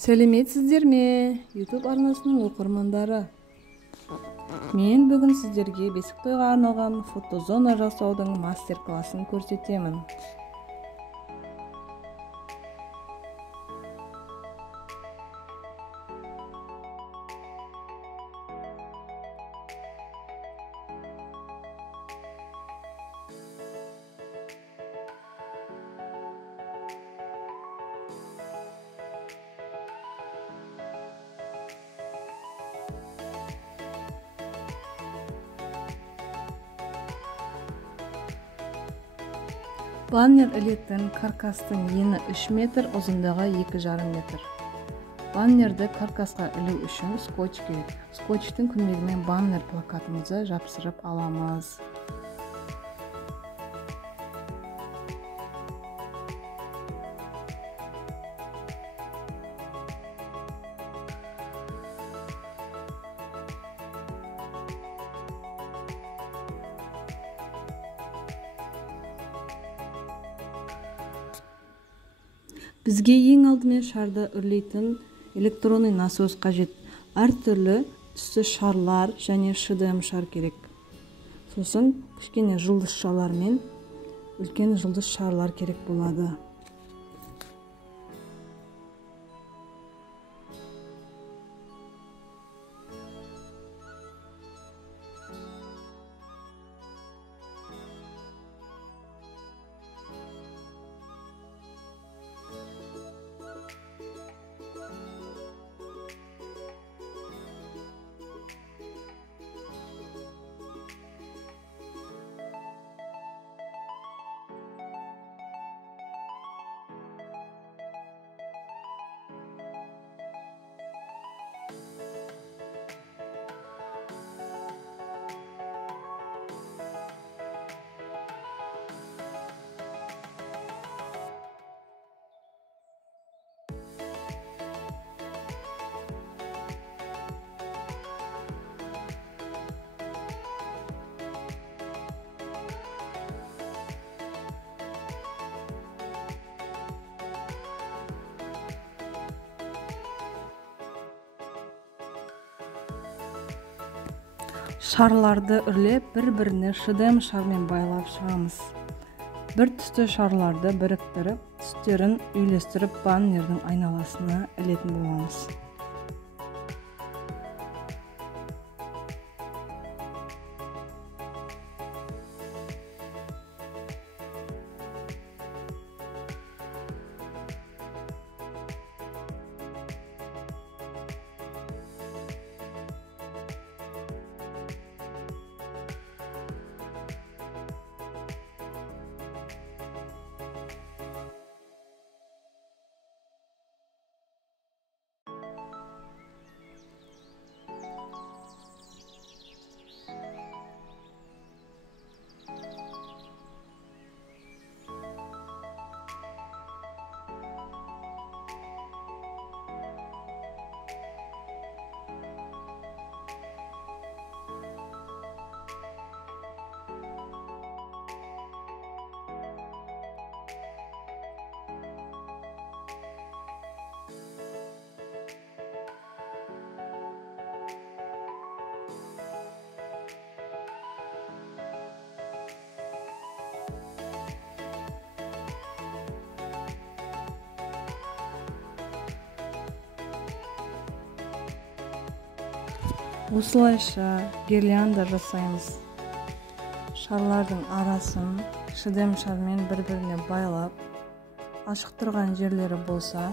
Сәлеметсіздерме? YouTube арнасының оқырмандары. Мен бүгін сіздерге бесік тойға арналған фотозона жасаудың мастер-классын көрсетемін. Баннер ілетін каркастың ені 3 метр, ұзындығы 2,5 метр. Баннерді каркасқа ілу үшін скотч керек. Скотчтың көмегімен баннер плакатымызды жапсырып аламыз. Бізге ең алдымен шарды үрлейтін электронный насос қажет. Әртүрлі түсті шарлар және ШДМ шар керек. Сосын кішкене жұлдызшалар мен үлкен жұлдыз шарлар керек болады. Шарларды үрлеп, бір-біріне ШДМ шармен байлап шығамыз. Бір түсті шарларды біріктіріп, түстерін үйлестіріп баннердің айналасына ілетін боламыз. Осылайша гирлянда жасаймыз. Шарлардың арасын ШДМ шармен бір-біріне байлап, ашық тұрған жерлері болса,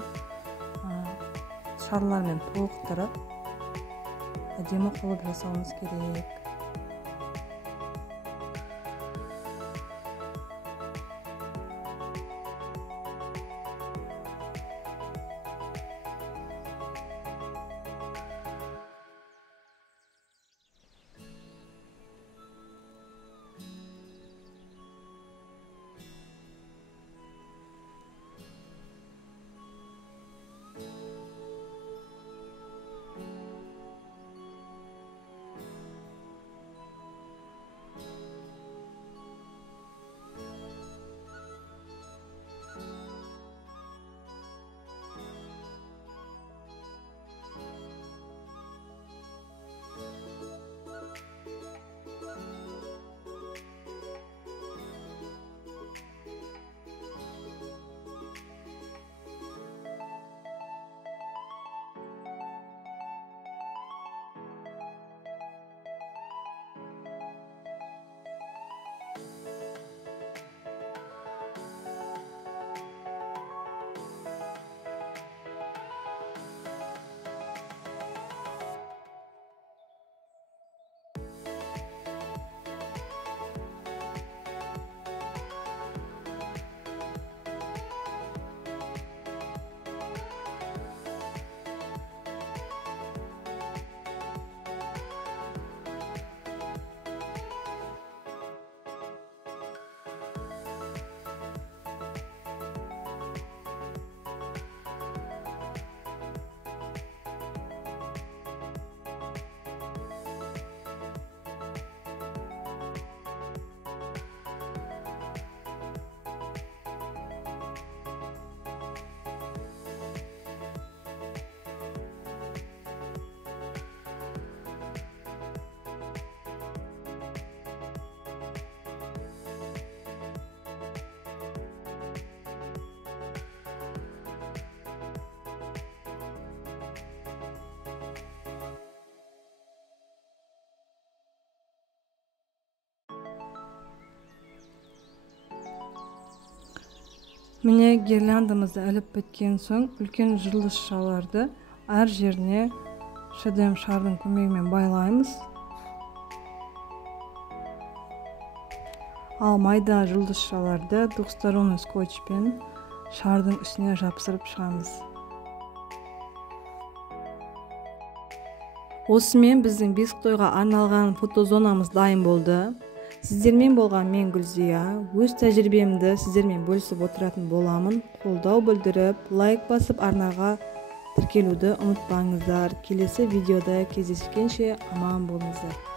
шарлармен толықтырып, әдемі қылып жасауымыз керек. Міне гирляндамызды іліп біткен соң үлкен жылдызшаларды әр жеріне ШДМ шардың көмегімен байлаймыз. Ал майда жылдызшаларды двухсторонний скотчпен шардың үстіне жапсырып шығамыз. Осымен біздің бесік тойға арналған фотозонамыз дайын болды. Сіздермен болған мен Гүлзия. Өз тәжірибемді сіздермен бөлісіп отыратын боламын. Қолдау білдіріп, лайк басып арнаға тіркелуді ұмытпаңыздар. Келесі видеода кездескенше аман болыңыздар.